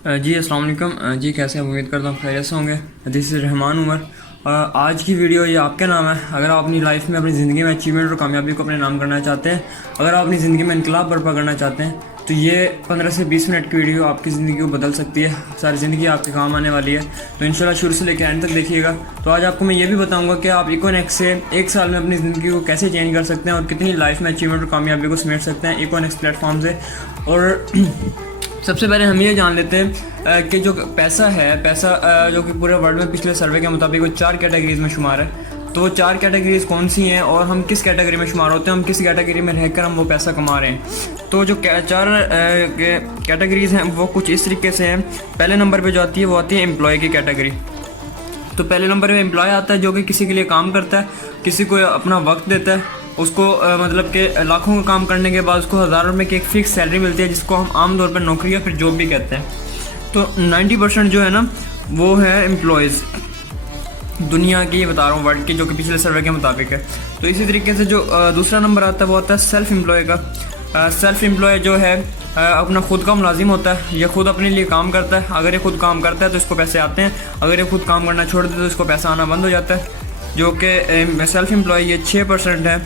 जी अस्सलाम वालेकुम। जी कैसे हैं? उम्मीद करता हूँ खैरियत से होंगे। This is Rahman Umar. आज की वीडियो ये आपके नाम है। अगर आप अपनी लाइफ में अपनी ज़िंदगी में अचीवमेंट और कामयाबी को अपने नाम करना चाहते हैं, अगर आप अपनी ज़िंदगी में इनकलाब बर्पा करना चाहते हैं, तो ये 15 से 20 मिनट की वीडियो आपकी ज़िंदगी को बदल सकती है। सारी ज़िंदगी आपके काम आने वाली है। तो इंशाल्लाह शुरू से लेकर एंड तक देखिएगा। तो आज आपको मैं ये भी बताऊंगा कि आप इकोनेक्स से एक साल में अपनी ज़िंदगी को कैसे चेंज कर सकते हैं और कितनी लाइफ में अचीवमेंट और कामयाबी को समेट सकते हैं इकोनेक्स प्लेटफॉर्म से। और सबसे पहले हम ये जान लेते हैं कि जो पैसा है, जो कि पूरे वर्ल्ड में पिछले सर्वे के मुताबिक वो 4 कैटेगरीज में शुमार है। तो 4 कैटेगरीज कौन सी हैं और हम किस कैटेगरी में शुमार होते हैं, हम किस कैटेगरी में रहकर हम वो पैसा कमा रहे हैं। तो जो 4 कैटेगरीज हैं वो कुछ इस तरीके से हैं। पहले नंबर पे जो आती है वो आती है एम्प्लॉय की कैटेगरी। तो पहले नंबर पे एम्प्लॉय आता है जो कि किसी के लिए काम करता है, किसी को अपना वक्त देता है, उसको मतलब कि लाखों का काम करने के बाद उसको हज़ारों रुपये की एक फ़िक्स सैलरी मिलती है, जिसको हम आम तौर पर नौकरी या फिर जॉब भी कहते हैं। तो 90% जो है ना वो है एम्प्लॉयज़, दुनिया की बता रहा हूँ, वर्ल्ड की, जो कि पिछले सर्वे के मुताबिक है। तो इसी तरीके से जो दूसरा नंबर आता है वो आता है सेल्फ़ एम्प्लॉय का। सेल्फ़ एम्प्लॉय जो है अपना खुद का मुलाजिम होता है, ये खुद अपने लिए काम करता है। अगर ये खुद काम करता है तो इसको पैसे आते हैं, अगर ये खुद काम करना छोड़ दे तो इसको पैसा आना बंद हो जाता है। जो कि सेल्फ़ एम्प्लॉय ये 6% है,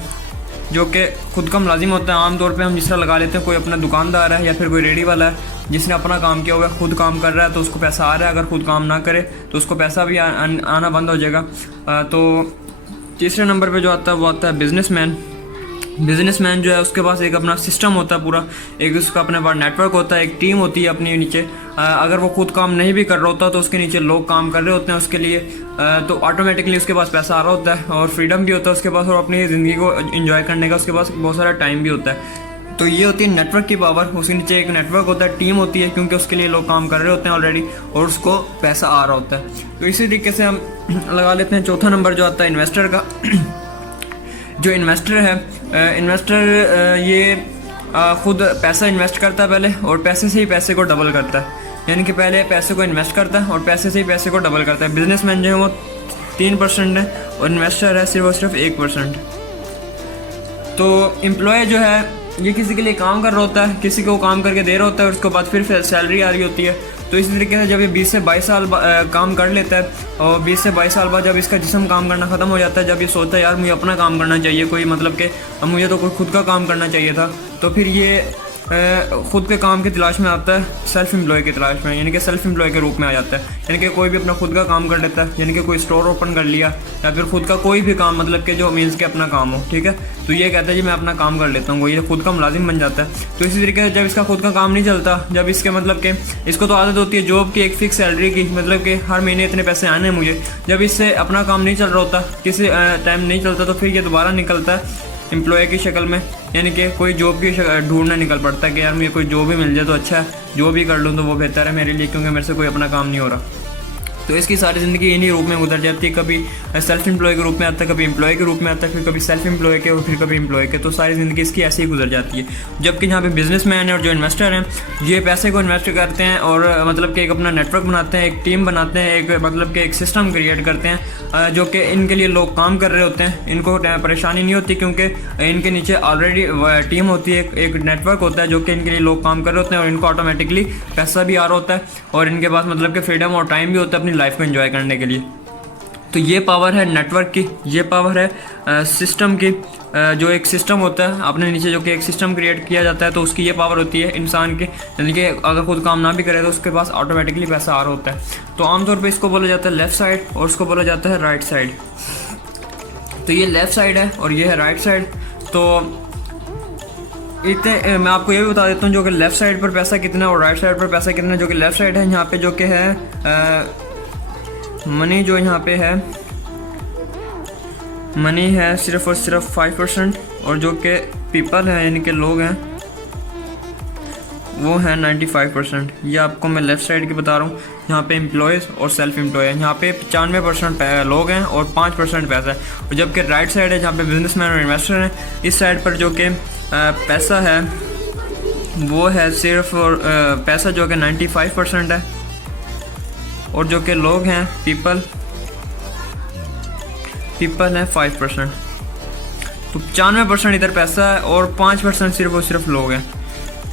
जो कि खुद का मुलाजिम होता है। आमतौर पे हम जिस तरह लगा लेते हैं कोई अपना दुकानदार है या फिर कोई रेडी वाला है जिसने अपना काम किया हुआ है, खुद काम कर रहा है तो उसको पैसा आ रहा है। अगर खुद काम ना करे तो उसको पैसा भी आना बंद हो जाएगा। तो तीसरे नंबर पे जो आता है वो आता है बिजनेसमैन। बिजनेसमैन जो है उसके पास एक अपना सिस्टम होता है पूरा, एक उसका अपने पास नेटवर्क होता है, एक टीम होती है अपने नीचे। अगर वो खुद काम नहीं भी कर रहा होता तो उसके नीचे लोग काम कर रहे होते हैं उसके लिए। तो ऑटोमेटिकली उसके पास पैसा आ रहा होता है और फ्रीडम भी होता है उसके पास, और अपनी ज़िंदगी को एंजॉय करने का उसके पास बहुत सारा टाइम भी होता है। तो ये होती है नेटवर्क की पावर। उसके नीचे एक नेटवर्क होता है, टीम होती है, क्योंकि उसके लिए लोग काम कर रहे होते हैं ऑलरेडी और उसको पैसा आ रहा होता है। तो इसी तरीके से हम लगा लेते हैं चौथा नंबर जो आता है इन्वेस्टर का। जो इन्वेस्टर है, इन्वेस्टर ये खुद पैसा इन्वेस्ट करता है पहले, और पैसे से ही पैसे को डबल करता है। यानी कि पहले पैसे को इन्वेस्ट करता है और पैसे से ही पैसे को डबल करता है। बिजनेसमैन जो है वो 3% है और इन्वेस्टर है सिर्फ और सिर्फ 1%। तो एम्प्लॉय जो है ये किसी के लिए काम कर रहा होता है, किसी को काम करके दे रहा होता है और उसके बाद फिर सैलरी आ रही होती है। तो इसी तरीके से जब ये 20 से 22 साल काम कर लेता है और 20 से 22 साल बाद जब इसका जिस्म काम करना ख़त्म हो जाता है, जब ये सोचता है यार मुझे अपना काम करना चाहिए, कोई मतलब कि अब मुझे तो कोई खुद का काम करना चाहिए था, तो फिर ये खुद के काम की तलाश में आता है, सेल्फ एम्प्लॉय की तलाश में, यानी कि सेल्फ एम्प्लॉय के रूप में आ जाता है। यानी कि कोई भी अपना खुद का काम कर लेता है, यानी कि कोई स्टोर ओपन कर लिया या फिर खुद का कोई भी काम, मतलब कि जो मीन्स के अपना काम हो, ठीक है। तो ये कहता है जी मैं अपना काम कर लेता हूँ, वो ये खुद का मुलाजिम बन जाता है। तो इसी तरीके से जब इसका खुद का काम नहीं चलता, जब इसके मतलब कि इसको तो आदत होती है जॉब की, एक फिक्स सैलरी की, मतलब कि हर महीने इतने पैसे आने हैं मुझे, जब इससे अपना काम नहीं चल रहा होता, किसी टाइम नहीं चलता, तो फिर ये दोबारा निकलता है एम्प्लॉय की शक्ल में, यानी कि कोई जॉब की ढूंढना निकल पड़ता है कि यार मुझे कोई जॉब ही मिल जाए तो अच्छा है, जॉब ही कर लूँ तो वो बेहतर है मेरे लिए, क्योंकि मेरे से कोई अपना काम नहीं हो रहा। तो इसकी सारी ज़िंदगी इन्हीं रूप में गुजर जाती है। कभी सेल्फ एम्प्लॉय के रूप में आता है, कभी एम्प्लॉय के रूप में आता है, फिर कभी सेल्फ एम्प्लॉय के और फिर कभी एम्प्लॉय के। तो सारी ज़िंदगी इसकी ऐसे ही गुजर जाती है। जबकि यहाँ पे बिजनेसमैन है और जो इन्वेस्टर हैं ये पैसे को इन्वेस्ट करते हैं और मतलब कि एक अपना नेटवर्क बनाते हैं, एक टीम बनाते हैं, एक मतलब कि एक सिस्टम क्रिएट करते हैं, जो कि इनके लिए लोग काम कर रहे होते हैं। इनको परेशानी नहीं होती क्योंकि इनके नीचे ऑलरेडी टीम होती है, एक नेटवर्क होता है जो कि इनके लिए लोग काम कर रहे होते हैं और इनको ऑटोमेटिकली पैसा भी आ रहा होता है और इनके पास मतलब कि फ्रीडम और टाइम भी होता है अपनी लाइफ को एंजॉय करने के लिए। तो ये पावर है नेटवर्क की, ये पावर है सिस्टम की। जो एक सिस्टम होता है अपने नीचे, जो कि एक सिस्टम क्रिएट किया जाता है, तो उसकी ये पावर होती है इंसान की, यानी कि अगर खुद काम ना भी करे तो उसके पास ऑटोमेटिकली पैसा आ रहा होता है। तो आमतौर पे इसको बोला जाता है लेफ़्ट साइड और उसको बोला जाता है राइट साइड। तो ये लेफ़्ट साइड है और ये है राइट साइड। तो इतने मैं आपको ये भी बता देता हूँ जो कि लेफ़्ट साइड पर पैसा कितना और राइट साइड पर पैसा कितना। जो कि लेफ़्ट साइड है यहाँ पे जो कि है मनी, जो यहाँ पे है मनी है सिर्फ और सिर्फ 5%, और जो कि पीपल है यानी कि लोग हैं वो है 95%। ये आपको मैं लेफ़्ट साइड की बता रहा हूँ। यहाँ पे एम्प्लॉयज़ और सेल्फ एम्प्लॉय है, यहाँ पे 95% लोग हैं और 5% पैसा है। और जबकि राइट साइड है जहाँ पे बिजनेसमैन और इन्वेस्टर हैं, इस साइड पर जो कि पैसा है वो है सिर्फ और पैसा जो कि 95% है, और जो कि लोग हैं पीपल है 5%। तो 95% इधर पैसा है और 5% सिर्फ और सिर्फ लोग हैं।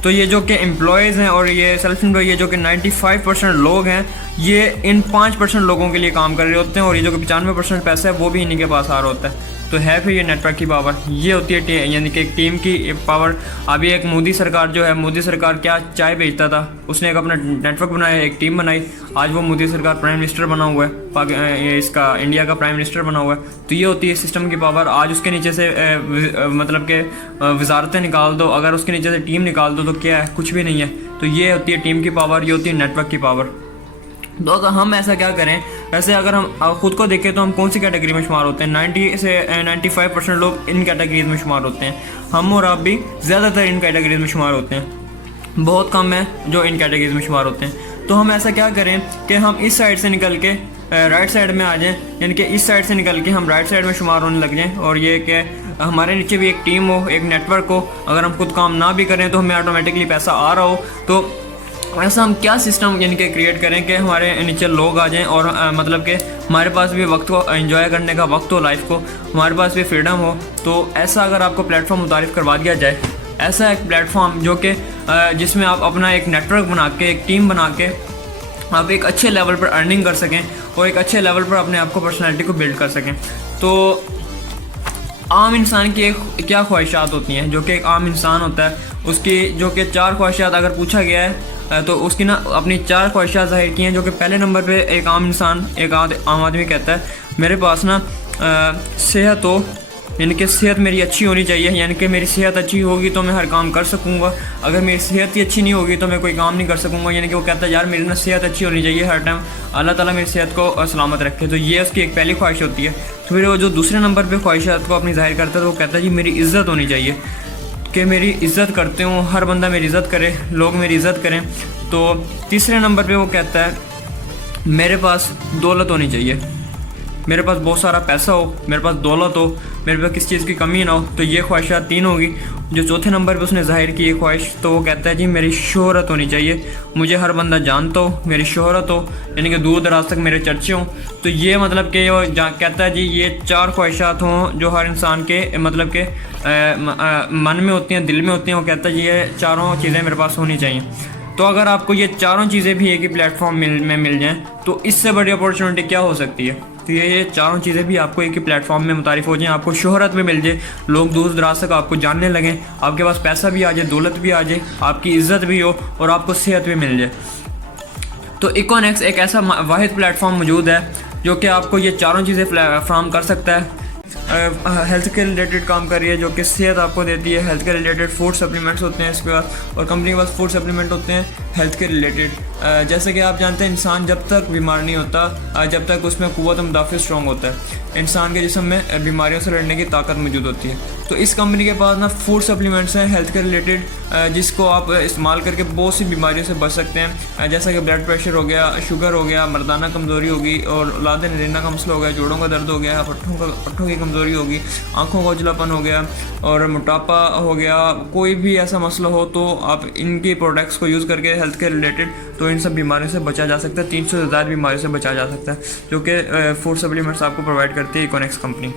तो ये जो कि एम्प्लॉयज़ हैं और ये सेल्फ एम्प्लॉय, ये जो कि 95% लोग हैं, ये इन 5% लोगों के लिए काम कर रहे होते हैं, और ये जो कि 95% पैसा है वो भी इन्हीं के पास आ रहा होता है। तो है फिर ये नेटवर्क की पावर, ये होती है यानी कि एक टीम की पावर। अभी एक मोदी सरकार जो है, मोदी सरकार क्या चाय बेचता था, उसने एक अपना नेटवर्क बनाया, एक टीम बनाई, आज वो मोदी सरकार प्राइम मिनिस्टर बना हुआ है, इसका इंडिया का प्राइम मिनिस्टर बना हुआ है। तो ये होती है सिस्टम की पावर। आज उसके नीचे से मतलब कि वजारतें निकाल दो, अगर उसके नीचे से टीम निकाल दो तो क्या है, कुछ भी नहीं है। तो ये होती है टीम की पावर, ये होती है नेटवर्क की पावर। तो अगर हम ऐसा क्या करें, वैसे अगर हम खुद को देखें तो हम कौन सी कैटेगरी में शुमार होते हैं? 90 से 95% लोग इन कैटेगरीज में शुमार होते हैं। हम और आप भी ज़्यादातर इन कैटेगरीज में शुमार होते हैं, बहुत कम है जो इन कैटेगरीज में शुमार होते हैं। तो हम ऐसा क्या करें कि हम इस साइड से निकल के राइट साइड में आ जाएं, यानी कि इस साइड से निकल के हम राइट साइड में शुमार होने लग जाएं, और ये कि हमारे नीचे भी एक टीम हो, एक नेटवर्क हो। अगर हम खुद काम ना भी करें तो हमें ऑटोमेटिकली पैसा आ रहा हो। तो ऐसा हम क्या सिस्टम यानी कि क्रिएट करें कि हमारे नीचे लोग आ जाएं, और मतलब कि हमारे पास भी वक्त को एंजॉय करने का वक्त हो, लाइफ को, हमारे पास भी फ्रीडम हो। तो ऐसा अगर आपको प्लेटफॉर्म मुतारिफ़ करवा दिया जाए, ऐसा एक प्लेटफॉर्म जो कि जिसमें आप अपना एक नेटवर्क बना के, एक टीम बना के आप एक अच्छे लेवल पर अर्निंग कर सकें और एक अच्छे लेवल पर अपने आप को, पर्सनैलिटी को बिल्ड कर सकें। तो आम इंसान की क्या ख्वाहिशात होती हैं? जो कि एक आम इंसान होता है, उसकी जो कि 4 ख्वाहिशात अगर पूछा गया है तो उसकी ना अपनी 4 ख्वाहिशात ज़ाहिर की हैं। जो कि पहले नंबर पे एक आम इंसान, एक आम आदमी कहता है, मेरे पास ना सेहत हो, यानी कि सेहत मेरी अच्छी होनी चाहिए, यानी कि मेरी सेहत अच्छी होगी तो मैं हर काम कर सकूँगा, अगर मेरी सेहत ही अच्छी नहीं होगी तो मैं कोई काम नहीं कर सकूँगा। यानी कि वो कहता है यार मेरी ना सेहत अच्छी होनी चाहिए, हर टाइम अल्लाह ताला मेरी सेहत को सलामत रखे। तो ये उसकी एक पहली ख्वाहिश होती है। तो फिर वो जो दूसरे नंबर पर ख्वाहिशात को अपनी ज़ाहिर करता है, तो वो कहता है जी मेरी इज़्ज़त होनी चाहिए, कि मेरी इज़्ज़त करते हूँ, हर बंदा मेरी इज़्ज़त करे, लोग मेरी इज़्ज़त करें। तो तीसरे नंबर पे वो कहता है मेरे पास दौलत होनी चाहिए, मेरे पास बहुत सारा पैसा हो, मेरे पास दौलत हो, मेरे पास किसी चीज़ की कमी ना हो। तो ये ख्वाहिशात 3 होगी। जो चौथे नंबर पे उसने ज़ाहिर की ये ख्वाहिश, तो वो कहता है जी मेरी शोहरत होनी चाहिए, मुझे हर बंदा जानता हो, मेरी शोहरत हो, यानी कि दूर दराज तक मेरे चर्चे हों। तो ये मतलब कि वो कहता है जी ये 4 ख्वाहिशात हों जो हर इंसान के मतलब के मन में होती हैं, दिल में होती हैं। वो कहता है जी ये चारों चीज़ें मेरे पास होनी चाहिए। तो अगर आपको ये चारों चीज़ें भी एक ही प्लेटफॉर्म में मिल जाएँ तो इससे बड़ी अपॉर्चुनिटी क्या हो सकती है? तो ये चारों चीज़ें भी आपको एक ही प्लेटफॉर्म में मुतारिफ़ हो जाएं, आपको शोहरत भी मिल जाए, लोग दूर दराज तक आपको जानने लगें, आपके पास पैसा भी आ जाए, दौलत भी आ जाए, आपकी इज़्ज़त भी हो और आपको सेहत भी मिल जाए। तो इकोनेक्स एक ऐसा वाहिद प्लेटफॉर्म मौजूद है जो कि आपको ये चारों चीज़ें फ्राहम कर सकता है। हेल्थ के रिलेटेड काम कर रही है, जो कि सेहत आपको देती है, हेल्थ के रिलेटेड फूड सप्लीमेंट्स होते हैं इसके पास, और कंपनी के पास फूड सप्लीमेंट होते हैं हेल्थ के रिलेटेड। जैसे कि आप जानते हैं इंसान जब तक बीमार नहीं होता, जब तक उसमें क़ुव्वत मुदाफ़ा स्ट्रॉन्ग होता है, इंसान के जिस्म में बीमारियों से लड़ने की ताकत मौजूद होती है। तो इस कंपनी के पास ना फूड सप्लीमेंट्स हैं हेल्थ के रिलेटेड, जिसको आप इस्तेमाल करके बहुत सी बीमारियों से बच सकते हैं, जैसा कि ब्लड प्रेशर हो गया, शुगर हो गया, मर्दाना कमज़ोरी होगी, और औलाद नरीना का मसला हो गया, जोड़ों का दर्द हो गया, पट्ठों की कमज़ोरी होगी, आँखों का उजलापन हो गया, और मोटापा हो गया, कोई भी ऐसा मसला हो तो आप इनकी प्रोडक्ट्स को यूज़ करके हेल्थ के रिलेटेड तो इन सब बीमारियों से बचा जा सकता है। 300 से ज़्यादा बीमारियों से बचा जा सकता है, जो कि फूड सप्लीमेंट्स आपको प्रोवाइड करती है इकोनेक्स कंपनी।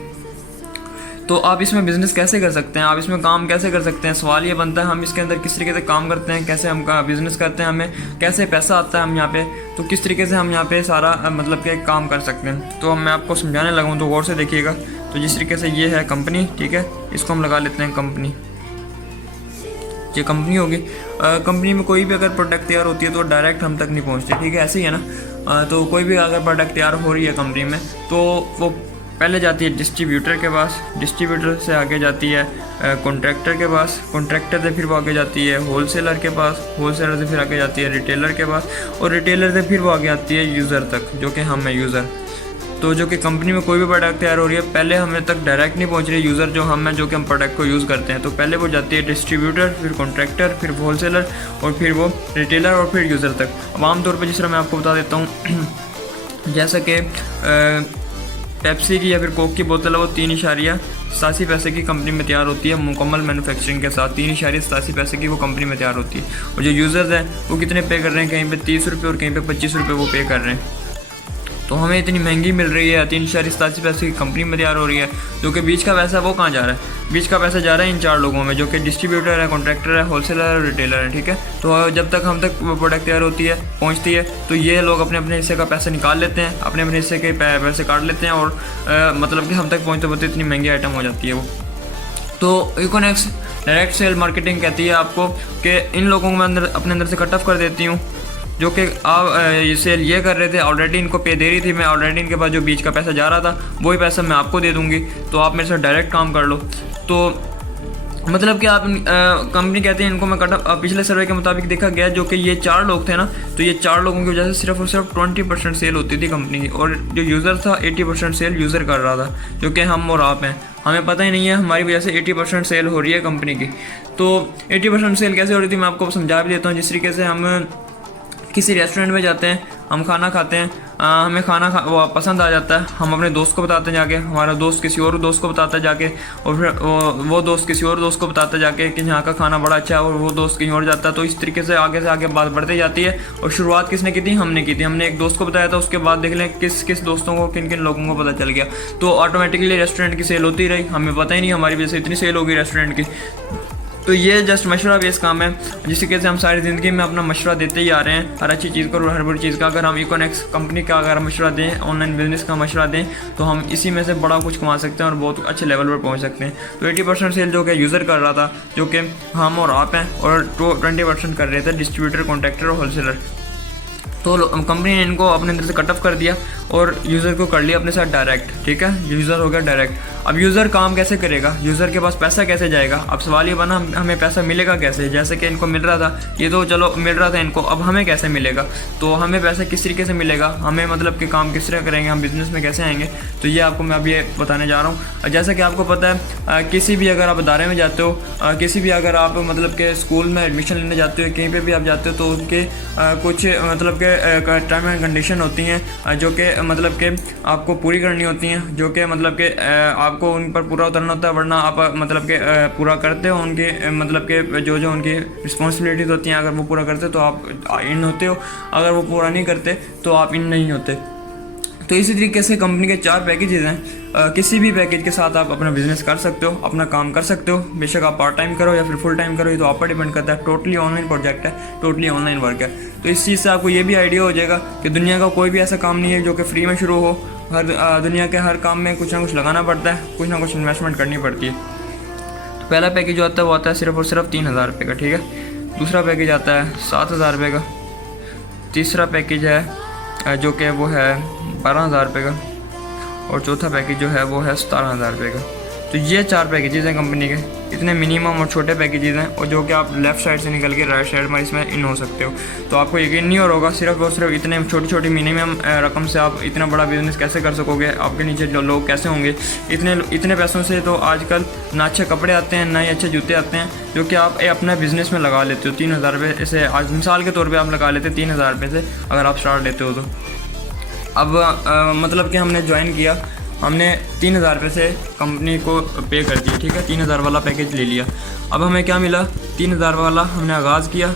तो आप इसमें बिज़नेस कैसे कर सकते हैं, आप इसमें काम कैसे कर सकते हैं? सवाल ये बनता है हम इसके अंदर किस तरीके से काम करते हैं, कैसे हम बिज़नेस करते हैं, हमें कैसे पैसा आता है हम यहाँ पे, तो किस तरीके से हम यहाँ पे सारा मतलब कि काम कर सकते हैं। तो मैं आपको समझाने लगा हूँ, तो गौर से देखिएगा। तो जिस तरीके से ये है कंपनी, ठीक है, इसको हम लगा लेते हैं कंपनी, ये कंपनी होगी। कंपनी में कोई भी अगर प्रोडक्ट तैयार होती है तो डायरेक्ट हम तक नहीं पहुँचती, ठीक है, ऐसे ही है ना। तो कोई भी अगर प्रोडक्ट तैयार हो रही है कंपनी में तो वो पहले जाती है डिस्ट्रीब्यूटर के पास, डिस्ट्रीब्यूटर से आगे जाती है कॉन्ट्रैक्टर के पास, कॉन्ट्रैक्टर से फिर वो आगे जाती है होलसेलर के पास, होलसेलर से फिर आगे जाती है रिटेलर के पास, और रिटेलर से फिर वो आगे आती है यूज़र तक, जो कि हम है यूज़र। तो जो कि कंपनी में कोई भी प्रोडक्ट तैयार हो रही है, पहले हमें तक डायरेक्ट नहीं पहुंच रही है यूज़र जो हम हैं, जो कि हम प्रोडक्ट को यूज़ करते हैं। तो पहले वो जाती है डिस्ट्रीब्यूटर, फिर कॉन्ट्रैक्टर, फिर होलसेलर, और फिर वो रिटेलर, और फिर यूज़र तक। अब आमतौर पर जिस तरह मैं आपको बता देता हूँ, जैसा कि पेप्सी की या फिर कोक की बोतल है, वो 3.87 पैसे की कंपनी में तैयार होती है मुकम्मल मैन्युफैक्चरिंग के साथ। 3.87 पैसे की वो कंपनी में तैयार होती है। और जो यूज़र्स हैं वो कितने पे कर रहे हैं, कहीं पे 30 रुपये और कहीं पे 25 रुपये वो पे कर रहे हैं। तो हमें इतनी महंगी मिल रही है, 3.87 पैसे की कंपनी में तैयार हो रही है। जो कि बीच का पैसा वो कहाँ जा रहा है? बीच का पैसा जा रहा है इन 4 लोगों में, जो कि डिस्ट्रीब्यूटर है, कॉन्ट्रैक्टर है, होलसेलर है और रिटेलर है, ठीक है। तो जब तक हम तक प्रोडक्ट तैयार होती है, पहुँचती है, तो ये लोग अपने अपने हिस्से का पैसा निकाल लेते हैं, अपने अपने हिस्से के पैसे काट लेते हैं और मतलब कि हम तक पहुँचते पहुँचते इतनी महंगी आइटम हो जाती है वो। तो इकोनॉमिक्स डायरेक्ट सेल मार्केटिंग कहती है आपको कि इन लोगों को मैं अपने अंदर से कट ऑफ कर देती हूँ, जो कि आप सेल ये कर रहे थे, ऑलरेडी इनको पे दे रही थी मैं, ऑलरेडी इनके पास जो बीच का पैसा जा रहा था वही पैसा मैं आपको दे दूँगी, तो आप मेरे साथ डायरेक्ट काम कर लो। तो मतलब कि आप कंपनी कहते हैं इनको मैं कट ऑफ। पिछले सर्वे के मुताबिक देखा गया जो कि ये 4 लोग थे ना, तो ये 4 लोगों की वजह से सिर्फ और सिर्फ 20% सेल होती थी कंपनी की, और जो यूज़र था 80% सेल यूज़र कर रहा था, जो कि हम और आप हैं। हमें पता ही नहीं है हमारी वजह से 80% सेल हो रही है कंपनी की। तो 80% सेल कैसे हो रही थी मैं आपको समझा भी देता हूँ। जिस तरीके से हम किसी रेस्टोरेंट में जाते हैं, हम खाना खाते हैं, हमें खाना वो पसंद आ जाता है, हम अपने दोस्त को बताते हैं जाके, हमारा दोस्त किसी और दोस्त को बताता है जाके, और फिर वो दोस्त किसी और दोस्त को बताता है जाके कि यहाँ का खाना बड़ा अच्छा है, और वो दोस्त कहीं और जाता है। तो इस तरीके से आगे बात बढ़ती जाती है। और शुरुआत किसने की थी? हमने की थी। हमने एक दोस्त को बताया था, उसके बाद देख लें किस किस दोस्तों को, किन किन लोगों को पता चल गया, तो ऑटोमेटिकली रेस्टोरेंट की सेल होती रही। हमें पता ही नहीं हमारी वजह से इतनी सेल होगी रेस्टोरेंट की। तो ये जस्ट मशवरा बेस काम है, जिस तरीके से हम सारी ज़िंदगी में अपना मशवरा देते ही आ रहे हैं, हर अच्छी चीज़ का और हर बुरी चीज़ का। अगर हम इकोनॉमिक्स कंपनी का अगर मशवरा दें, ऑनलाइन बिजनेस का मशवरा दें, तो हम इसी में से बड़ा कुछ कमा सकते हैं और बहुत अच्छे लेवल पर पहुंच सकते हैं। तो 80% सेल जो कि यूज़र कर रहा था, जो कि हम और आप हैं, और 20% कर रहे थे डिस्ट्रीब्यूटर, कॉन्ट्रैक्टर और होलसेलर। तो कंपनी ने इनको अपने अंदर से कट ऑफ कर दिया और यूज़र को कर लिया अपने साथ डायरेक्ट, ठीक है। यूज़र हो गया डायरेक्ट। अब यूज़र काम कैसे करेगा? यूज़र के पास पैसा कैसे जाएगा? अब सवाल ये बना हमें पैसा मिलेगा कैसे? जैसे कि इनको मिल रहा था, ये तो चलो मिल रहा था इनको, अब हमें कैसे मिलेगा? तो हमें पैसा किस तरीके से मिलेगा? हमें मतलब कि काम किस तरह करेंगे, हम बिज़नेस में कैसे आएंगे? तो ये आपको मैं अभी बताने जा रहा हूँ। जैसा कि आपको पता है, किसी भी अगर आप अदारे में जाते हो, किसी भी अगर आप मतलब के स्कूल में एडमिशन लेने जाते हो, कहीं पर भी आप जाते हो, तो उनके कुछ मतलब के टर्म एंड कंडीशन होती हैं जो कि मतलब कि आपको पूरी करनी होती हैं, जो कि मतलब कि आपको उन पर पूरा उतरना होता है, वरना आप मतलब कि पूरा करते हो उनके मतलब के जो उनकी रिस्पॉन्सिबिलिटीज़ होती हैं, अगर वो पूरा करते तो आप इन होते हो, अगर वो पूरा नहीं करते तो आप इन नहीं होते। तो इसी तरीके से कंपनी के 4 पैकेजेस हैं। किसी भी पैकेज के साथ आप अपना बिजनेस कर सकते हो, अपना काम कर सकते हो। बेशक आप पार्ट टाइम करो या फिर फुल टाइम करो, ये तो आप पर डिपेंड करता है। टोटली ऑनलाइन प्रोजेक्ट है, टोटली ऑनलाइन वर्क है। तो इस चीज़ से आपको ये भी आइडिया हो जाएगा कि दुनिया का कोई भी ऐसा काम नहीं है जो कि फ्री में शुरू हो। दुनिया के हर काम में कुछ ना कुछ लगाना पड़ता है, कुछ ना कुछ इन्वेस्टमेंट करनी पड़ती है। तो पहला पैकेज जो आता है वो आता है सिर्फ और सिर्फ 3000 रुपये का, ठीक है। दूसरा पैकेज आता है 7000 रुपये का। तीसरा पैकेज है जो कि वो है 12000 रुपये का। और चौथा पैकेज जो है वो है 17000 रुपये का। तो ये 4 पैकेजेस हैं कंपनी के, इतने मिनिमम और छोटे पैकेजेस हैं, और जो कि आप लेफ़्ट साइड से निकल के राइट साइड में इसमें इन हो सकते हो। तो आपको यकीन नहीं हो रहा होगा सिर्फ और सिर्फ इतने छोटी छोटी मिनिमम रकम से आप इतना बड़ा बिजनेस कैसे कर सकोगे, आपके नीचे जो लोग कैसे होंगे। इतने पैसों से तो आजकल ना अच्छे कपड़े आते हैं, ना ही अच्छे जूते आते हैं, जो कि आप अपना बिजनेस में लगा लेते हो। 3000 रुपये से आज मिसाल के तौर पर आप लगा लेते 3000 रुपये से अगर आप स्टार्ट लेते हो तो। अब मतलब कि हमने ज्वाइन किया, हमने 3000 रुपये से कंपनी को पे कर दिया, ठीक है। 3000 वाला पैकेज ले लिया। अब हमें क्या मिला? 3000 वाला हमने आगाज़ किया,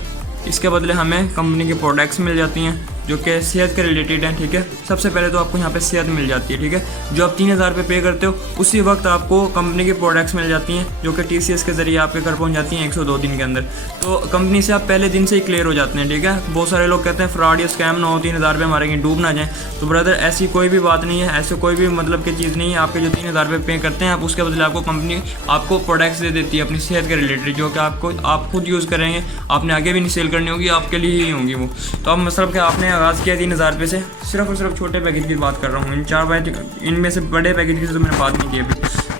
इसके बदले हमें कंपनी के प्रोडक्ट्स मिल जाती हैं जो कि सेहत के रिलेटेड हैं, ठीक है। सबसे पहले तो आपको यहाँ पे सेहत मिल जाती है, ठीक है। जो आप 3000 रुपये पे करते हो उसी वक्त आपको कंपनी की प्रोडक्ट्स मिल जाती हैं, जो कि TCS के ज़रिए आपके घर पहुँच जाती हैं 102 दिन के अंदर। तो कंपनी से आप पहले दिन से ही क्लियर हो जाते हैं, ठीक है। बहुत सारे लोग कहते हैं फ्रॉड या स्कैम ना हो, 3000 रुपये हमारे कहीं डूब ना जाएँ। तो ब्रदर ऐसी कोई भी बात नहीं है, ऐसे कोई भी मतलब की चीज़ नहीं है। आपके जो 3000 रुपये पे करते हैं आप, उसके बदले आपको कंपनी आपको प्रोडक्ट्स दे देती है अपनी सेहत के रिलेटेड, जो कि आप खुद यूज़ करेंगे, आपने आगे भी नहीं सेल करनी होगी, आपके लिए ही होंगी वो। तो अब मतलब कि आपने आगाज़ किया 3000 रुपये से। सिर्फ और सिर्फ छोटे पैकेज की बात कर रहा हूँ, इन 4 पैकेज, इनमें से बड़े पैकेज की तो मैंने बात नहीं की अभी।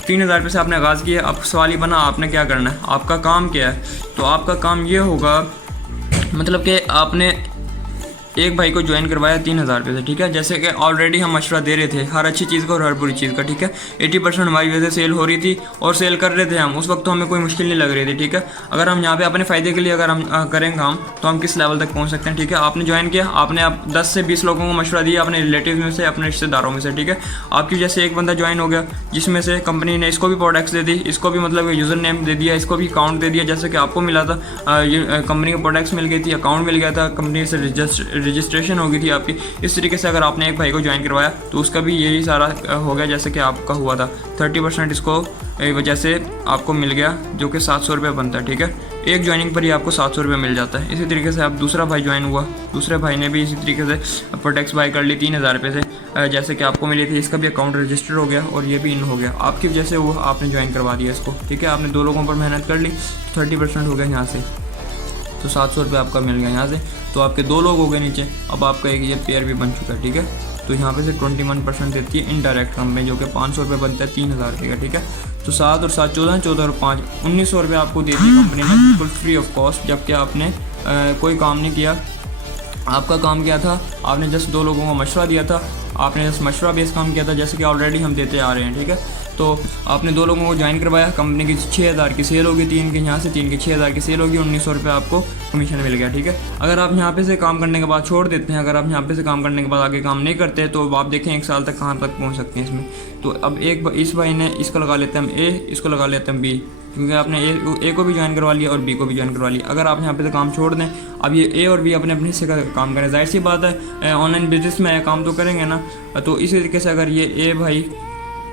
3000 रुपये से आपने आगाज़ किया। अब सवाल ही बना आपने क्या करना है, आपका काम क्या है? तो आपका काम ये होगा मतलब कि आपने एक भाई को ज्वाइन करवाया 3000 रुपये से, ठीक है। जैसे कि ऑलरेडी हम मशवरा दे रहे थे हर अच्छी चीज़ का और हर बुरी चीज़ का, ठीक है। 80% हमारी वजह से सेल हो रही थी और सेल कर रहे थे हम, उस वक्त तो हमें कोई मुश्किल नहीं लग रही थी, ठीक है। अगर हम यहाँ पे अपने फ़ायदे के लिए अगर हम करें काम, तो हम किस लेवल तक पहुँच सकते हैं, ठीक है। आपने ज्वाइन किया, आपने आप 10 से 20 लोगों को मशवरा दिया, अपने रिलेटिव में से, अपने रिश्तेदारों में से, ठीक है। आपकी जैसे एक बंदा ज्वाइन हो गया, जिसमें से कंपनी ने इसको भी प्रोडक्ट्स दे दी, इसको भी मतलब यूज़र नेम दे दिया, इसको भी अकाउंट दे दिया, जैसे कि आपको मिला था। कंपनी के प्रोडक्ट्स मिल गई थी, अकाउंट मिल गया था, कंपनी से रजिस्ट्रेशन हो गई थी आपकी। इस तरीके से अगर आपने एक भाई को ज्वाइन करवाया तो उसका भी यही सारा हो गया जैसे कि आपका हुआ था। 30% इसको वजह से आपको मिल गया जो कि 700 रुपये बनता है, ठीक है। एक ज्वाइनिंग पर ही आपको 700 रुपये मिल जाता है। इसी तरीके से आप दूसरा भाई ज्वाइन हुआ, दूसरे भाई ने भी इसी तरीके से प्रोटेक्स बाय कर ली 3000 रुपये से जैसे कि आपको मिली थी। इसका भी अकाउंट रजिस्टर हो गया और ये भी इन हो गया आपकी वजह से, वो आपने ज्वाइन करवा दिया इसको, ठीक है। आपने 2 लोगों पर मेहनत कर ली, 30% हो गया यहाँ से, तो 700 रुपये आपका मिल गया यहाँ से। तो आपके 2 लोग हो गए नीचे, अब आपका एक ये पेयर भी बन चुका है, ठीक है। तो यहाँ पे से 21% देती है इनडायरेक्ट कंपनी जो कि 500 रुपये बनता है 3000 रुपये का, ठीक है। तो 7 और 7 14, 14 और 5 1900 रुपये आपको दे दी कंपनी ने बिल्कुल फ्री ऑफ कॉस्ट, जबकि आपने कोई काम नहीं किया। आपका काम क्या था, आपने जस्ट 2 लोगों को मशवरा दिया था, आपने जस्ट मशवरा बेस काम किया था जैसे कि ऑलरेडी हम देते आ रहे हैं, ठीक है। तो आपने 2 लोगों को ज्वाइन करवाया, कंपनी की 6000 की सेल होगी, 3 की यहाँ से, 3 की 6000 की सेल होगी, 1900 रुपये आपको कमीशन मिल गया, ठीक है। अगर आप यहाँ पे से काम करने के बाद छोड़ देते हैं, अगर आप यहाँ पे से काम करने के बाद आगे काम नहीं करते तो आप देखें 1 साल तक कहाँ तक पहुँच सकते हैं इसमें। तो अब इस भाई ने इसको लगा लेते हैं हम ए, इसको लगा लेते हैं बी, क्योंकि आपने ए को भी ज्वाइन करवा लिया और बी को भी ज्वाइन करवा लिया। अगर आप यहाँ पे से काम छोड़ दें, अब ये ए और बी अपने अपने हिस्से का काम करें, जाहिर सी बात है ऑनलाइन बिजनेस में काम तो करेंगे ना। तो इसी तरीके से अगर ये ए भाई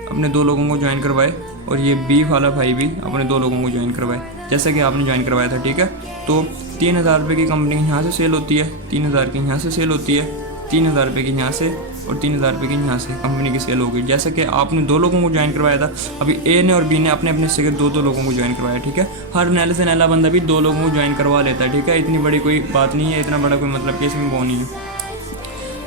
अपने 2 लोगों को ज्वाइन करवाए और ये बी वाला भाई भी अपने 2 लोगों को ज्वाइन करवाए जैसे कि आपने ज्वाइन करवाया था, ठीक है। तो 3000 रुपये की कंपनी यहाँ से सेल होती है, 3000 की यहाँ से सेल होती है, 3000 रुपये की यहाँ से और 3000 रुपये की यहाँ से कंपनी की सेल होगी। जैसे कि आपने 2 लोगों को ज्वाइन करवाया था, अभी ए ने और बी ने अपने अपने हिस्से के 2 लोगों को ज्वाइन करवाया, ठीक है। हर नैले से नैला बंदा भी 2 लोगों को ज्वाइन करवा लेता है, ठीक है। इतनी बड़ी कोई बात नहीं है, इतना बड़ा कोई मतलब कि इसमें वो नहीं है।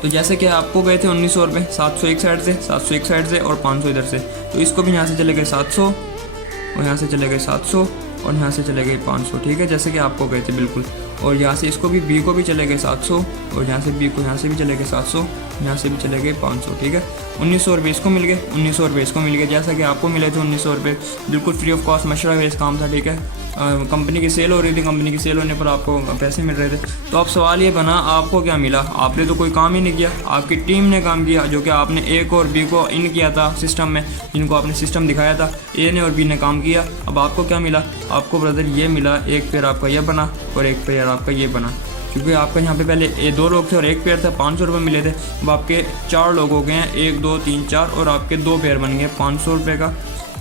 तो जैसे कि आपको गए थे 1900 रुपये, 700 एक साइड से, 700 एक साइड से और 500 इधर से, तो इसको भी यहाँ से चले गए 700 और यहाँ से चले गए 700 और यहाँ से चले गए 500, ठीक है, जैसे कि आपको गए थे बिल्कुल। और यहाँ से इसको भी बी को भी चले गए 700 और यहाँ से बी को यहाँ से भी चले गए 700, यहाँ से भी चले गए 500, ठीक है। 1900 रुपये इसको मिल गए, 1900 रुपये इसको मिल गए, जैसा कि आपको मिले थे 1900 रुपये, बिल्कुल फ्री ऑफ कॉस्ट मशवरा बेस काम था, ठीक है। कंपनी की सेल हो रही थी, कंपनी की सेल होने पर आपको पैसे मिल रहे थे। तो अब सवाल ये बना, आपको क्या मिला? आपने तो कोई काम ही नहीं किया, आपकी टीम ने काम किया, जो कि आपने ए को और बी को इन किया था सिस्टम में, जिनको आपने सिस्टम दिखाया था, ए ने और बी ने काम किया। अब आपको क्या मिला? आपको ब्रदर ये मिला, एक पेयर आपका ये बना और एक पेयर आपका ये बना, क्योंकि आपका यहाँ पे पहले 2 लोग थे और एक पेयर था, 500 रुपये मिले थे। अब आपके 4 लोग हो गए हैं, 1 2 3 4 और आपके 2 पेयर बन गए 500 रुपये का,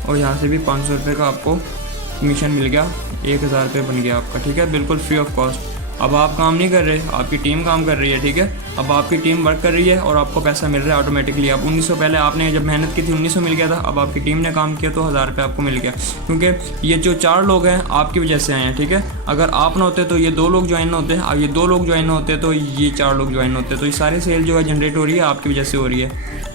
और यहाँ से भी 500 रुपये का आपको कमीशन मिल गया, 1000 रुपये बन गया आपका, ठीक है, बिल्कुल फ्री ऑफ कॉस्ट। अब आप काम नहीं कर रहे, आपकी टीम काम कर रही है, ठीक है। अब आपकी टीम वर्क कर रही है और आपको पैसा मिल रहा है ऑटोमेटिकली। अब 1900 पहले आपने जब मेहनत की थी 1900 मिल गया था, अब आपकी टीम ने काम किया तो 1000 रुपये आपको मिल गया, क्योंकि ये जो 4 लोग हैं आपकी वजह से आए हैं, ठीक है। अगर आप ना होते तो ये 2 लोग ज्वाइन होते हैं, अब ये 2 लोग ज्वाइन होते तो ये 4 लोग ज्वाइन होते, तो ये सारी सेल जो है जनरेट हो रही है आपकी वजह से हो रही है।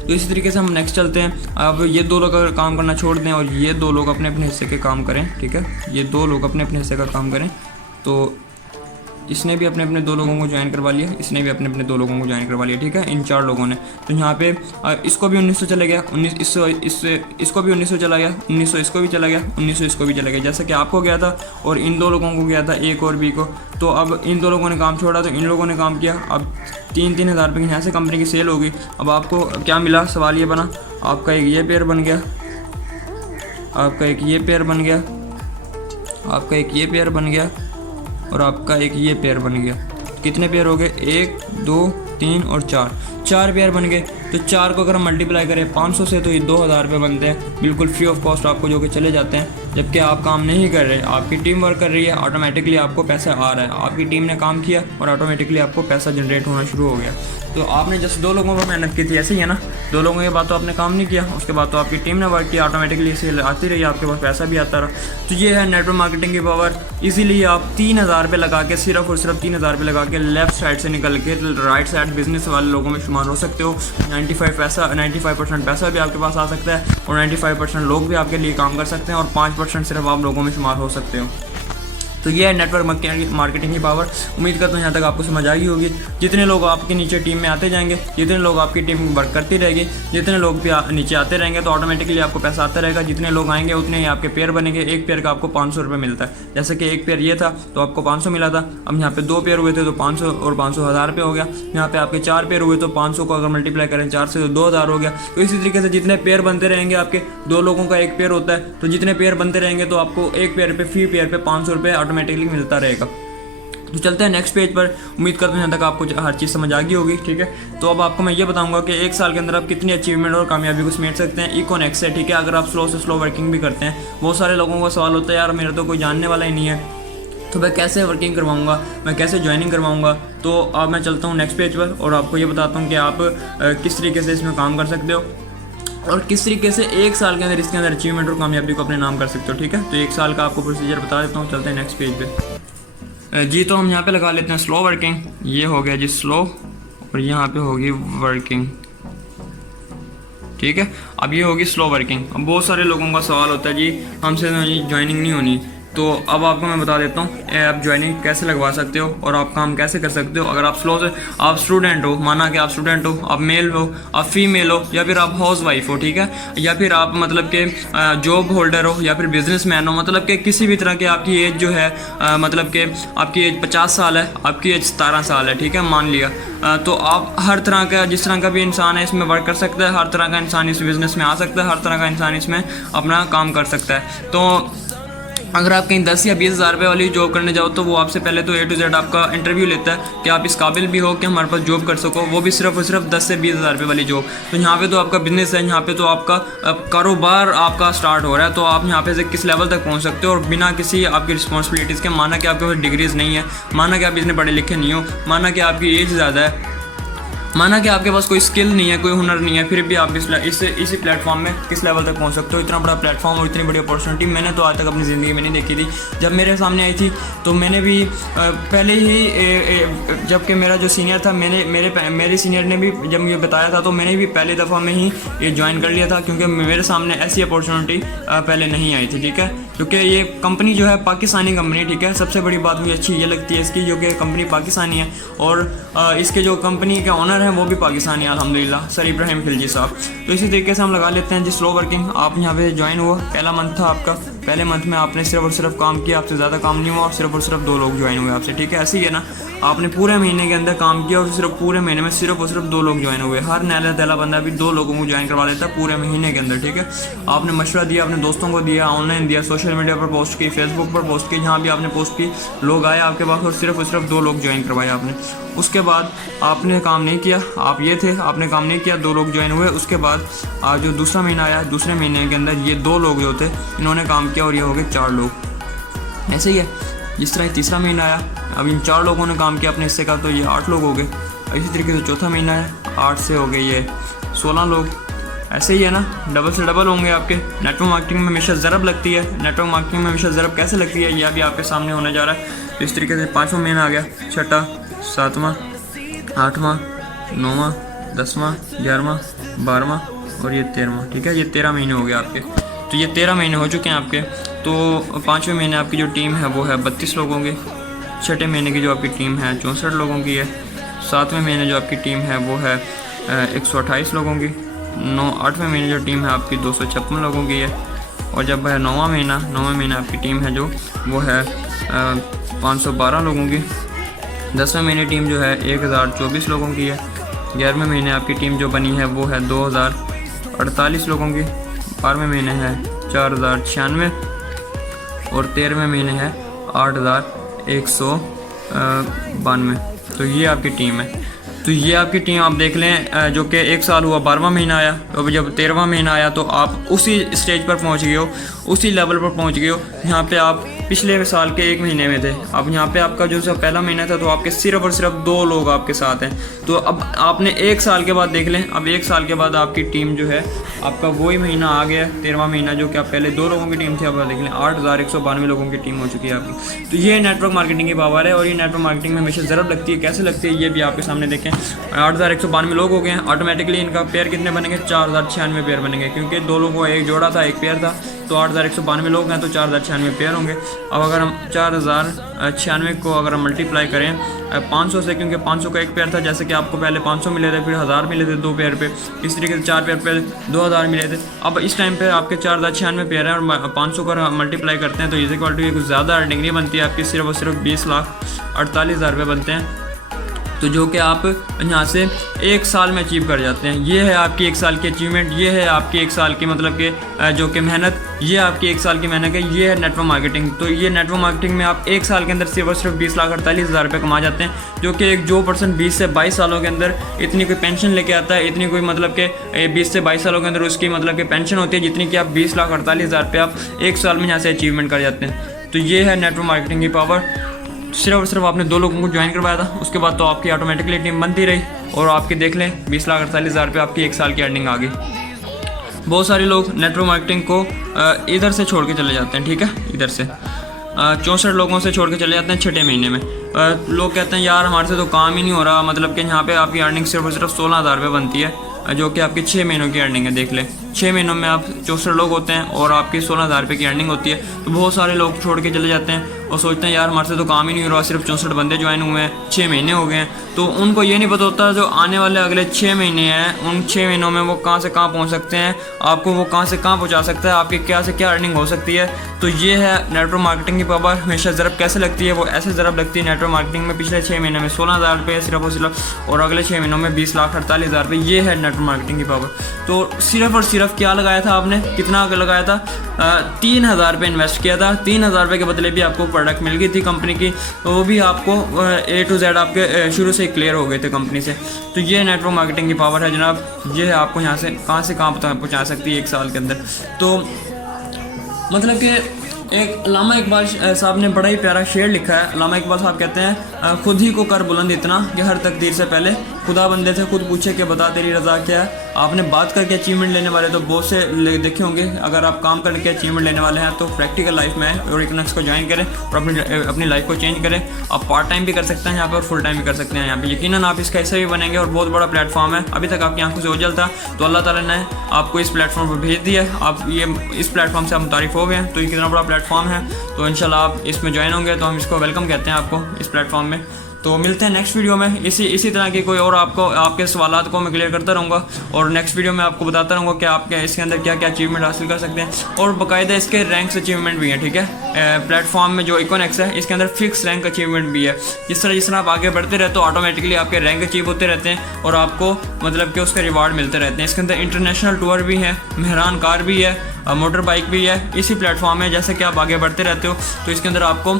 तो इसी तरीके से हम नेक्स्ट चलते हैं। अब ये 2 लोग अगर काम करना छोड़ दें और ये 2 लोग अपने अपने हिस्से के काम करें, ठीक है, ये 2 लोग अपने अपने हिस्से का काम करें, तो इसने भी अपने अपने 2 लोगों को ज्वाइन करवा लिया, इसने भी अपने अपने 2 लोगों को ज्वाइन करवा लिया, ठीक है, इन 4 लोगों ने। तो यहाँ पे इसको भी 1900 चला गया, 1900 इसको भी 1900 चला गया, 1900 इसको भी चला गया, 1900 इसको भी चला गया, जैसे कि आपको गया था और इन 2 लोगों को गया था, ए को और बी को। तो अब इन 2 लोगों ने काम छोड़ा तो इन लोगों ने काम किया। अब 3-3 हज़ार रुपये की यहाँ से कंपनी की सेल होगी। अब आपको क्या मिला? सवाल ये बना, आपका एक ये पेयर बन गया, आपका एक ये पेयर बन गया, आपका एक ये पेयर बन गया और आपका एक ये पेयर बन गया। कितने पेयर हो गए? 1 2 3 और 4 पेयर बन गए। तो 4 को अगर हम मल्टीप्लाई करें 500 से तो ये 2000 रुपये बनते हैं, बिल्कुल फ्री ऑफ कॉस्ट आपको, जो कि चले जाते हैं, जबकि आप काम नहीं कर रहे, आपकी टीम वर्क कर रही है, ऑटोमेटिकली आपको पैसा आ रहा है, आपकी टीम ने काम किया और ऑटोमेटिकली आपको पैसा जनरेट होना शुरू हो गया। तो आपने जस्ट 2 लोगों को मेहनत की थी, ऐसे ही है ना, 2 लोगों के बाद तो आपने काम नहीं किया, उसके बाद तो आपकी टीम ने वर्क किया, ऑटोमेटिकली सेल आती रही, आपके पास पैसा भी आता रहा। तो ये है नेटवर्क मार्केटिंग की पावर। इसीलिए आप 3000 रुपये लगा के, सिर्फ और सिर्फ 3000 रुपये लगा के लेफ्ट साइड से निकल के राइट साइड बिजनेस वाले लोगों में शुमार हो सकते हो। 95% पैसा भी आपके पास आ सकता है और 95% लोग भी आपके लिए काम कर सकते हैं और 5% सिर्फ आप लोगों में शुमार हो सकते हो। तो ये है नेटवर्क मार्केटिंग की पावर। उम्मीद करता हूँ यहाँ तक आपको समझ आई होगी। जितने लोग आपके नीचे टीम में आते जाएंगे, जितने लोग आपकी टीम वर्क करती रहेगी, जितने लोग भी नीचे आते रहेंगे तो ऑटोमेटिकली आपको पैसा आता रहेगा। जितने लोग आएंगे उतने ही आपके पेयर बनेंगे। एक पेयर का आपको 500 रुपये मिलता है। जैसे कि एक पेयर ये था तो आपको 500 मिला था। अब यहाँ पे 2 पेयर हुए थे तो 500 और 500 1000 रुपये हो गया। यहाँ पे आपके 4 पेयर हुए तो 500 को अगर मल्टीप्लाई करें 4 से तो 2000 हो गया। तो इसी तरीके से जितने पेयर बनते रहेंगे, आपके 2 लोगों का एक पेयर होता है, तो जितने पेयर बनते रहेंगे तो आपको एक पेयर पे फी पेयर पे 500 रुपये ऑटोमेटिकली मिलता रहेगा। तो चलते हैं नेक्स्ट पेज पर। उम्मीद करते हैं यहाँ तक आपको हर चीज़ समझ आ गई होगी, ठीक है। तो अब आपको मैं ये बताऊंगा कि एक साल के अंदर आप कितनी अचीवमेंट और कामयाबी को समेट सकते हैं इकोनेक्स से, ठीक है। अगर आप स्लो से स्लो वर्किंग भी करते हैं, बहुत सारे लोगों का सवाल होता है यार मेरा तो कोई जानने वाला ही नहीं है, तो मैं कैसे वर्किंग करवाऊंगा, मैं कैसे ज्वाइनिंग करवाऊंगा। तो अब मैं चलता हूँ नेक्स्ट पेज पर और आपको ये बताता हूँ कि आप किस तरीके से इसमें काम कर सकते हो और किस तरीके से एक साल के अंदर इसके अंदर अचीवमेंट और कामयाबी को अपने नाम कर सकते हो, ठीक है। तो एक साल का आपको प्रोसीजर बता देता हूँ, चलते हैं नेक्स्ट पेज पे जी। तो हम यहाँ पे लगा लेते हैं स्लो वर्किंग, ये हो गया जी स्लो, और यहाँ पे होगी वर्किंग, ठीक है। अब ये होगी स्लो वर्किंग। अब बहुत सारे लोगों का सवाल होता है जी हमसे ज्वाइनिंग नहीं होनी, तो अब आपको मैं बता देता हूँ आप ज्वाइनिंग कैसे लगवा सकते हो और आप काम कैसे कर सकते हो। अगर आप स्लो से, आप स्टूडेंट हो, माना कि आप स्टूडेंट हो, आप मेल हो, आप फीमेल हो, या फिर आप हाउस वाइफ हो, ठीक है, या फिर आप मतलब कि जॉब होल्डर हो, या फिर बिजनेसमैन हो, मतलब कि किसी भी तरह के आपकी एज जो है मतलब कि आपकी एज 50 साल है, आपकी एज 17 साल है, ठीक है, मान लिया। तो आप हर तरह का, जिस तरह का भी इंसान है इसमें वर्क कर सकता है, हर तरह का इंसान इस बिज़नेस में आ सकता है, हर तरह का इंसान इसमें अपना काम कर सकता है। तो अगर आप कहीं 10 या 20 हज़ार रुपये वाली जॉब करने जाओ तो वो आपसे पहले तो A to Z आपका इंटरव्यू लेता है कि आप इस काबिल भी हो कि हमारे पास जॉब कर सको, वो भी सिर्फ और सिर्फ 10 से 20 हज़ार रुपये वाली जॉब। तो यहाँ पे तो आपका बिजनेस है, यहाँ पे तो आपका कारोबार आपका स्टार्ट हो रहा है, तो आप यहाँ पे से किस लेवल तक पहुँच सकते हो और बिना किसी आपकी रिस्पॉन्सिबिलिटीज़ के। माना कि आपके पास डिग्रीज़ नहीं है, माना कि आप इतने पढ़े लिखे नहीं हो, माना कि आपकी एज ज़्यादा है, माना कि आपके पास कोई स्किल नहीं है, कोई हुनर नहीं है, फिर भी आप इसी प्लेटफॉर्म में किस लेवल तक पहुंच सकते हो। इतना बड़ा प्लेटफॉर्म और इतनी बड़ी अपॉर्चुनिटी मैंने तो आज तक अपनी ज़िंदगी में नहीं देखी थी। जब मेरे सामने आई थी तो मैंने भी पहले ही, जबकि मेरा जो सीनियर था, मेरे सीनियर ने भी जब मुझे बताया था तो मैंने भी पहली दफ़ा में ही ये ज्वाइन कर लिया था, क्योंकि मेरे सामने ऐसी अपॉर्चुनिटी पहले नहीं आई थी, ठीक है। क्योंकि ये कंपनी जो है पाकिस्तानी कंपनी, ठीक है। सबसे बड़ी बात मुझे अच्छी ये लगती है इसकी, जो कि कंपनी पाकिस्तानी है और इसके जो कंपनी के ऑनर हैं वो भी पाकिस्तानी है अल्हम्दुलिल्लाह, सर इब्राहिम खिलजी साहब। तो इसी तरीके से हम लगा लेते हैं जी स्लो वर्किंग। आप यहाँ पे ज्वाइन हुआ, पहला मंथ था आपका, पहले मंथ में आपने सिर्फ और सिर्फ काम किया, आपसे ज़्यादा काम नहीं हुआ और सिर्फ 2 लोग ज्वाइन हुए आपसे, ठीक है। ऐसे ही है ना, आपने पूरे महीने के अंदर काम किया और सिर्फ पूरे महीने में सिर्फ और सिर्फ 2 लोग ज्वाइन हुए। हर नया तेला बंदा भी 2 लोगों को ज्वाइन करवा लेता है पूरे महीने के अंदर, ठीक है। आपने मशवरा दिया, अपने दोस्तों को दिया, ऑनलाइन दिया, सोशल मीडिया पर पोस्ट की, फेसबुक पर पोस्ट की, जहाँ भी आपने पोस्ट की लोग आए आपके पास और सिर्फ 2 लोग ज्वाइन करवाए आपने। उसके बाद आपने काम नहीं किया, आप ये थे, आपने काम नहीं किया, 2 लोग ज्वाइन हुए। उसके बाद जो दूसरा महीना आया, दूसरे महीने के अंदर ये 2 लोग जो थे इन्होंने काम किया और ये हो गए 4 लोग। ऐसे ही है, जिस तरह तीसरा महीना आया, अब इन 4 लोगों ने काम किया अपने हिस्से का, तो ये 8 लोग हो गए। इसी तरीके से चौथा महीना है, 8 से हो गए ये 16 लोग। ऐसे ही है ना, डबल से डबल होंगे आपके। नेटवर्क मार्केटिंग में हमेशा ज़रब लगती है। नेटवर्क मार्केटिंग में हमेशा ज़रब कैसे लगती है ये अभी आपके सामने होने जा रहा है। तो इस तरीके से 5वां महीना आ गया, 6वां, 7वां, 8वां, 9वां, 10वां, 11वां, 12वां और ये 13वां, ठीक है। ये 13 महीने हो गए आपके। तो ये 13 महीने हो चुके हैं आपके। तो 5वें महीने आपकी जो टीम है वो है 32 लोगों की। 6ठे महीने की जो आपकी टीम है 64 लोगों की है। 7वें महीने जो आपकी टीम है वो है 128 लोगों की। 8वें महीने जो टीम है आपकी 256 लोगों की है। और जब है 9वां महीना आपकी टीम है जो वो है 512 लोगों की। 10वें महीने टीम जो है 1024 लोगों की है। 11वें महीने आपकी टीम जो बनी है वो है 2048 लोगों की। 12वें महीने है 4096 और 13वें महीने है 8192। तो ये आपकी टीम है। तो ये आपकी टीम आप देख लें, जो कि 1 साल हुआ, 12वां महीना आया, तो जब 13वां महीना आया तो आप उसी स्टेज पर पहुंच गए हो, उसी लेवल पर पहुंच गए हो यहाँ पे आप पिछले साल के 1 महीने में थे। अब यहाँ पे आपका जो सा पहला महीना था तो आपके सिर्फ और सिर्फ 2 लोग आपके साथ हैं। तो अब आपने 1 साल के बाद देख लें, अब 1 साल के बाद आपकी टीम जो है आपका वही महीना आ गया, 13वां महीना, जो कि आप पहले 2 लोगों की टीम थी, अब देख लें 8192 लोगों की टीम हो चुकी है आपकी। तो ये नेटवर्क मार्केटिंग की पावर है और ये नेटवर्क मार्केटिंग में हमेशा ज़रूरत लगती है। कैसे लगती है ये भी आपके सामने देखें। 8192 लोग हो गए हैं, ऑटोमेटिकली इनका पेयर कितने बनेंगे, 4096 पेयर बनेंगे, क्योंकि 2 लोगों का एक जोड़ा था, एक पेयर था। तो 8192 लोग हैं तो 4096 पेयर होंगे। अब अगर हम 4096 को अगर हम मल्टीप्लाई करें 500 से, क्योंकि 500 का एक पेयर था, जैसे कि आपको पहले 500 मिले थे, फिर 1000 मिले थे 2 पेयर पे, इस तरीके से 4 पेयर पे 2000 मिले थे। अब इस टाइम पे आपके 4096 पेयर हैं और 500 का मल्टीप्लाई करते हैं तो इस इक्वल टू कुछ ज़्यादा अर्निंग नहीं बनती है आपकी, सिर्फ और सिर्फ 20,48,000 रुपये बनते हैं। तो जो कि आप यहाँ से 1 साल में अचीव कर जाते हैं। ये है आपकी 1 साल की अचीवमेंट, ये है आपकी 1 साल की मतलब कि जो कि मेहनत, ये आपकी 1 साल की मेहनत है। ये है नेटवर्क मार्केटिंग। तो ये नेटवर्क मार्केटिंग में आप 1 साल के अंदर सिर्फ और सिर्फ 20,48,000 रुपये कमा जाते हैं, जो कि एक जो पर्सन 20 से 22 सालों के अंदर इतनी कोई पेंशन लेके आता है, इतनी कोई मतलब कि 20 से 22 सालों के अंदर उसकी मतलब कि पेंशन होती है जितनी कि आप 20,48,000 रुपये आप 1 साल में यहाँ से अचीवमेंट कर जाते हैं। तो ये है नेटवर्क मार्केटिंग की पावर। सिर्फ और सिर्फ आपने 2 लोगों को ज्वाइन करवाया था, उसके बाद तो आपकी ऑटोमेटिकली टीम बनती रही और आपकी देख लें 20,48,000 रुपये आपकी 1 साल की अर्निंग आ गई। बहुत सारे लोग नेटवर्क मार्केटिंग को इधर से छोड़ के चले जाते हैं, ठीक है, इधर से 64 लोगों से छोड़ के चले जाते हैं 6 महीने में। लोग कहते हैं यार हमारे से तो काम ही नहीं हो रहा, मतलब कि यहाँ पे आपकी अर्निंग सिर्फ और सिर्फ 16,000 रुपये बनती है, जो कि आपकी 6 महीनों की अर्निंग है। देख लें 6 महीनों में आप 64 लोग होते हैं और आपकी 16,000 रुपये की अर्निंग होती है। तो बहुत सारे लोग छोड़ के चले जाते हैं और सोचते हैं यार हमारे से तो काम ही नहीं हो रहा, सिर्फ 64 बंदे ज्वाइन हुए हैं, 6 महीने हो गए हैं। तो उनको ये नहीं पता होता जो आने वाले अगले 6 महीने हैं, उन 6 महीनों में वो कहाँ से कहाँ पहुँच सकते हैं, आपको वो कहाँ से कहाँ पहुँचा सकता है, आपकी क्या से क्या अर्निंग हो सकती है। तो ये है नेटवर्क मार्केटिंग की पावर। हमेशा ज़रब कैसे लगती है, वो ऐसे ज़रब लगती है नेटवर्क मार्केटिंग में। पिछले 6 महीने में 16,000 रुपये सिर्फ और सिर्फ, और अगले 6 महीनों में 20,48,000 रुपये। ये है नेटवर्क मार्केटिंग की पावर। तो सिर्फ और सिर्फ क्या लगाया था आपने, कितना लगाया था, 3,000 रुपये इन्वेस्ट किया था। 3,000 रुपये के बदले भी आपको प्रोडक्ट मिल गई थी कंपनी की, तो वो भी आपको A to Z आपके शुरू से क्लियर हो गए थे कंपनी से। तो ये नेटवर्क मार्केटिंग की पावर है जनाब। ये है आपको यहाँ से कहाँ पहुँचा सकती है 1 साल के अंदर। तो मतलब कि एक अल्लामा इकबाल साहब ने बड़ा ही प्यारा शेर लिखा है। अल्लामा इकबाल साहब कहते हैं खुद ही को कर बुलंद इतना कि हर तकदीर से पहले खुदा बंदे से खुद पूछे कि बता तेरी रज़ा क्या है। आपने बात करके अचीवमेंट लेने वाले तो बहुत से देखे होंगे। अगर आप काम करके अचीवमेंट लेने वाले हैं तो प्रैक्टिकल लाइफ में और इकोनॉमिक्स को ज्वाइन करें और अपनी लाइफ को चेंज करें। आप पार्ट टाइम भी कर सकते हैं यहाँ पर और फुल टाइम भी कर सकते हैं यहाँ पे। यकीनन आप इसका हिस्सा भी बनेंगे और बहुत बड़ा प्लेटफॉर्म है। अभी तक आपकी आंखों से ओझल था तो अल्लाह ताला ने आपको इस प्लेटफॉर्म पर भेज दिया। आप ये इस प्लेटफॉर्म से आप मुतारिफ हो गए हैं, तो ये कितना बड़ा प्लेटफॉर्म है। तो इंशाल्लाह आप इसमें ज्वाइन होंगे तो हम इसको वेलकम कहते हैं आपको इस प्लेटफॉर्म में। तो मिलते हैं नेक्स्ट वीडियो में। इसी तरह की कोई और आपके सवालात को मैं क्लियर करता रहूँगा और नेक्स्ट वीडियो में आपको बताता रहूँगा कि आप इसके अंदर क्या क्या अचीवमेंट हासिल कर सकते हैं। और बाकायदा इसके रैंक्स अचीवमेंट भी हैं, ठीक है। प्लेटफॉर्म में जो इकोनॉमिक्स है इसके अंदर फिक्स रैंक अचीवमेंट भी है। जिस तरह आप आगे बढ़ते रहते हो ऑटोमेटिकली आपके रैंक अचीव होते रहते हैं और आपको मतलब कि उसके रिवार्ड मिलते रहते हैं। इसके अंदर इंटरनेशनल टूर भी है, मेहरान कार भी है, मोटर बाइक भी है। इसी प्लेटफॉर्म में जैसे कि आप आगे बढ़ते रहते हो तो इसके अंदर आपको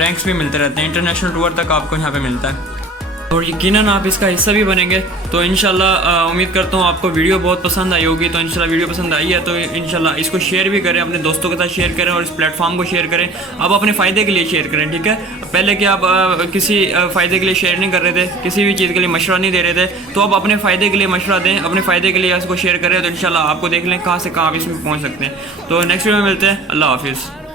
रैंक्स भी मिलते रहते हैं। इंटरनेशनल टूर तक आपको यहाँ पे मिलता है और यकीनन आप इसका हिस्सा भी बनेंगे। तो इंशाल्लाह उम्मीद करता हूँ आपको वीडियो बहुत पसंद आई होगी। तो इंशाल्लाह वीडियो पसंद आई है तो इंशाल्लाह इसको शेयर भी करें, अपने दोस्तों के साथ शेयर करें और इस प्लेटफॉर्म को शेयर करें। आप अपने फ़ायदे के लिए शेयर करें, ठीक है। पहले कि आप किसी फ़ायदे के लिए शेयर नहीं कर रहे थे, किसी भी चीज़ के लिए मशवरा नहीं दे रहे थे, तो आप अपने फ़ायदे के लिए मशवरा दें, अपने फ़ायदे के लिए इसको शेयर करें। तो इंशाल्लाह आपको देख लें कहाँ से कहाँ आप इसमें पहुँच सकते हैं। तो नेक्स्ट वीडियो में मिलते हैं। अल्लाह हाफिज़।